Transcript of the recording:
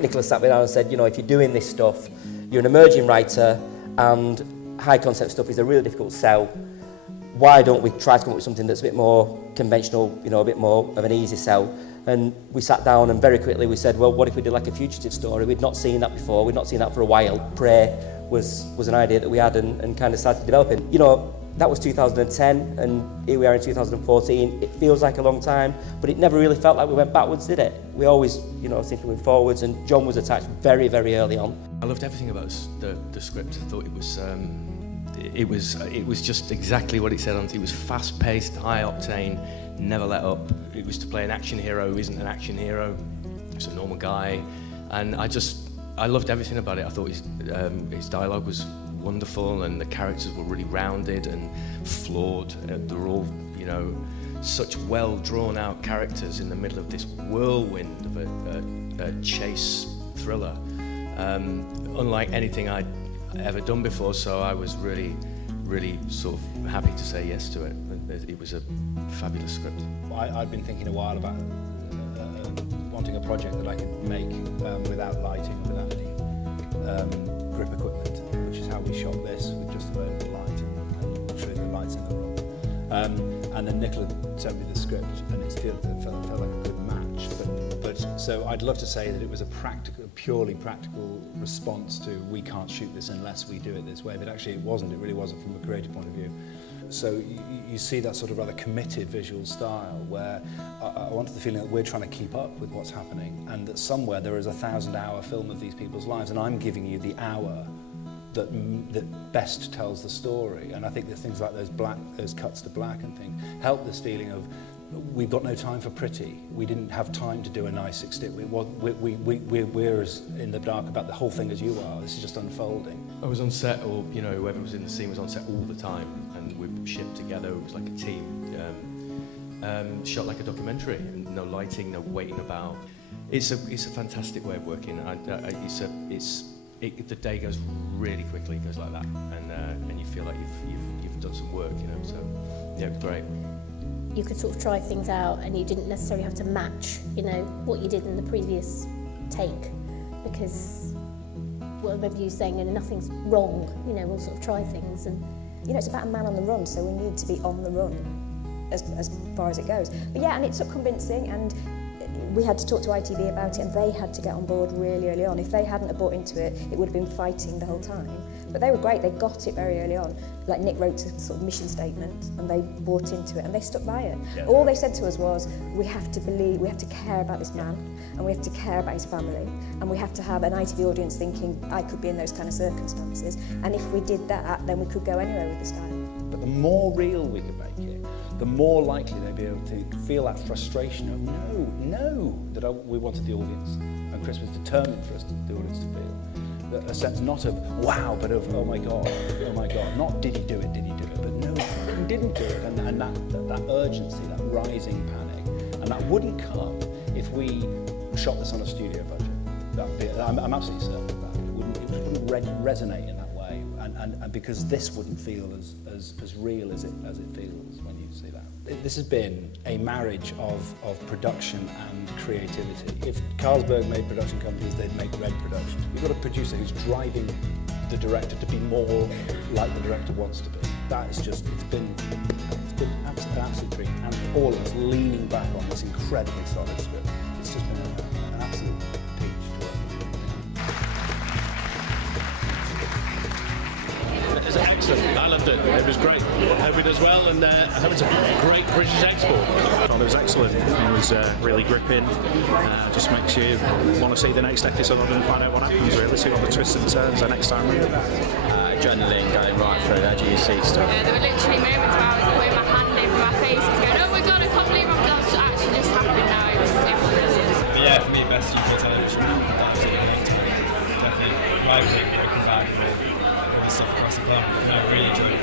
Nicholas sat me down and said, you know, if you're doing this stuff, you're an emerging writer and high concept stuff is a really difficult sell. Why don't we try to come up with something that's a bit more conventional, you know, a bit more of an easy sell? And we sat down and very quickly we said, well, what if we did like a fugitive story? We'd not seen that before, we'd not seen that for a while. Prey was an idea that we had and kind of started developing. You know, that was 2010 and here we are in 2014. It feels like a long time, but it never really felt like we went backwards, did it? We always, you know, seemed to move forwards, and John was attached very, very early on. I loved everything about the script. I thought it was just exactly what it said on it. It was fast-paced, high octane, never let up. It was to play an action hero who isn't an action hero. He's a normal guy, and I loved everything about it. I thought his dialogue was wonderful, and the characters were really rounded and flawed. They were all, you know, such well drawn out characters in the middle of this whirlwind of a chase thriller, unlike anything I'd ever done before. So I was really sort of happy to say yes to it. It was a fabulous script. I'd been thinking a while about wanting a project that I could make without lighting, without any grip equipment, which is how we shot this, with just a moment of light and literally the lights in the room. And then Nicola sent me the script, and it felt like a good match. But so I'd love to say that it was a purely practical response to we can't shoot this unless we do it this way. But actually, it wasn't. It really wasn't from a creative point of view. So you see that sort of rather committed visual style where I wanted the feeling that we're trying to keep up with what's happening, and that somewhere there is a 1,000-hour film of these people's lives, and I'm giving you the hour that best tells the story. And I think that things like those cuts to black and things help this feeling of we've got no time for pretty. We didn't have time to do a nice 6-stick. We're as in the dark about the whole thing as you are. This is just unfolding. I was on set, or you know, whoever was in the scene was on set all the time, and we shipped together. It was like a team. Shot like a documentary, and no lighting, no waiting about. It's a fantastic way of working. The day goes really quickly. It goes like that, and you feel like you've done some work, you know. So yeah, great. You could sort of try things out, and you didn't necessarily have to match, you know, what you did in the previous take, because well, I remember you saying, you know, nothing's wrong, you know, we'll sort of try things. And you know, it's about a man on the run, so we need to be on the run as far as it goes. But yeah, and it took convincing, and we had to talk to ITV about it, and they had to get on board really early on. If they hadn't have bought into it, it would have been fighting the whole time. But they were great, they got it very early on. Like Nick wrote a sort of mission statement, and they bought into it, and they stuck by it. Yeah. All they said to us was, we have to believe, we have to care about this man, and we have to care about his family, and we have to have an ITV audience thinking, I could be in those kind of circumstances. And if we did that, then we could go anywhere with the style. But the more real we could make it, the more likely they'd be able to feel that frustration of that we wanted the audience, and Chris was determined for the audience to feel a sense not of wow, but of oh my god, not did he do it, but no, he didn't do it, and that urgency, that rising panic, and that wouldn't come if we shot this on a studio budget. I'm absolutely certain of that. It wouldn't resonate in that way, and because this wouldn't feel as real as it feels when you see that. This has been a marriage of production and creativity. If Carlsberg made production companies, they'd make Red Productions. You've got a producer who's driving the director to be more like the director wants to be. That is just, it's been an absolute treat. And all of us leaning back on this incredibly solid script. It's just been an absolute peach to work with. It was excellent. I loved it. It was great. I hope it does well, and I hope it's a great British export. Well, it was excellent. It was really gripping. Just makes you want to see the next episode and find out what happens, really, see what the twists and turns are next time. Adrenaline going right through, edge of your seat stuff. There were literally moments where I was putting my hand over my face and going, oh my god, I can't believe that's actually just happened now. It was brilliant. But yeah, for me, best UK television. Definitely my opinion, looking back with all the stuff across the club. I really enjoyed it.